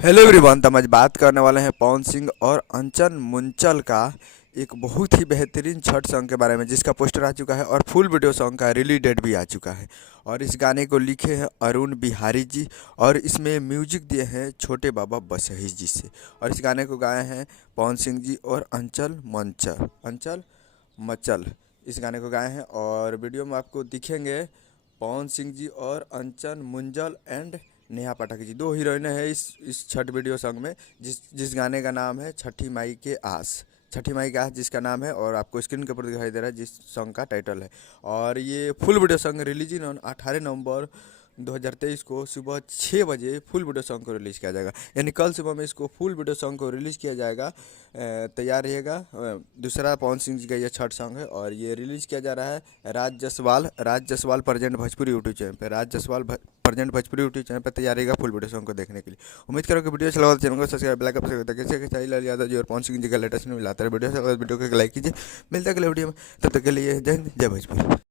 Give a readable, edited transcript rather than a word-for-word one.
Hello everyone. तो हम आज बात करने वाले हैं पवन सिंह और अंचन मुंचल का एक बहुत ही बेहतरीन छठ सॉन्ग के बारे में, जिसका पोस्टर आ चुका है और फुल वीडियो सॉन्ग का रिलीज डेट भी आ चुका है। और इस गाने को लिखे हैं अरुण बिहारी जी और इसमें म्यूजिक दिए हैं छोटे बाबा बसही जी से। और इस गाने को गाए हैं पवन सिंह जी और अंचल मचल इस गाने को गाए हैं। और वीडियो में आपको दिखेंगे पवन सिंह जी और अंचन मुंजल एंड नेहा पाठक जी, दो हीरोइनें हैं इस छठ वीडियो सॉन्ग में। जिस जिस गाने का नाम है छठी माई के आस जिसका नाम है, और आपको स्क्रीन के ऊपर दिखाई दे रहा है जिस सॉन्ग का टाइटल है। और ये फुल वीडियो सॉन्ग रिलीज इन 18 नवंबर 2023 को सुबह 6 बजे फुल वीडियो सॉन्ग को रिलीज़ किया जाएगा। यानी कल सुबह में इसको फुल वीडियो सॉन्ग को रिलीज़ किया जाएगा। तैयार रहिएगा। दूसरा पवन सिंह जी का ये छठ सॉन्ग है और ये रिलीज़ किया जा रहा है Raj Jaswal present Bhojpuri YouTube channel पे। प्रेजेंट भोजपुरी यूट्यूब चैनल पर तैयार रहेगा फुल वीडियो सॉन्ग को देखने के लिए। उम्मीद करो कि वीडियो अच्छा लगा तो चैनल को सब्सक्राइब बेल आइकन प्रेस करके कैसे चाहिए यादव जी और पवन सिंह जी का लेटेस्ट में मिलाता है। वीडियो को लाइक कीजिए। मिलता है अगले वीडियो में, तब तक के लिए जय हिंद जय भोजपुरी।